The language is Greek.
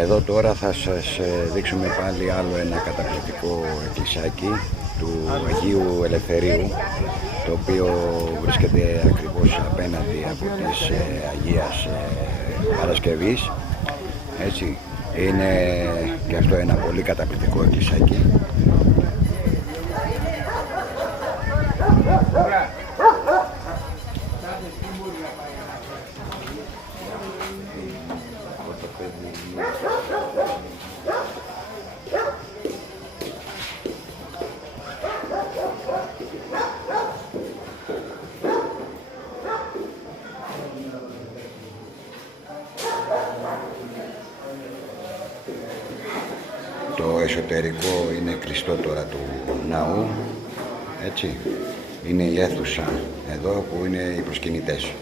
Εδώ τώρα θα σας δείξουμε πάλι άλλο ένα καταπληκτικό εκκλησάκι του Αγίου Ελευθερίου, το οποίο βρίσκεται ακριβώς απέναντι από της Αγίας Παρασκευής. Έτσι, είναι και αυτό ένα πολύ καταπληκτικό εκκλησάκι. Το εσωτερικό είναι κλειστό τώρα του ναού, έτσι. Είναι η αίθουσα εδώ που είναι οι προσκυνητές.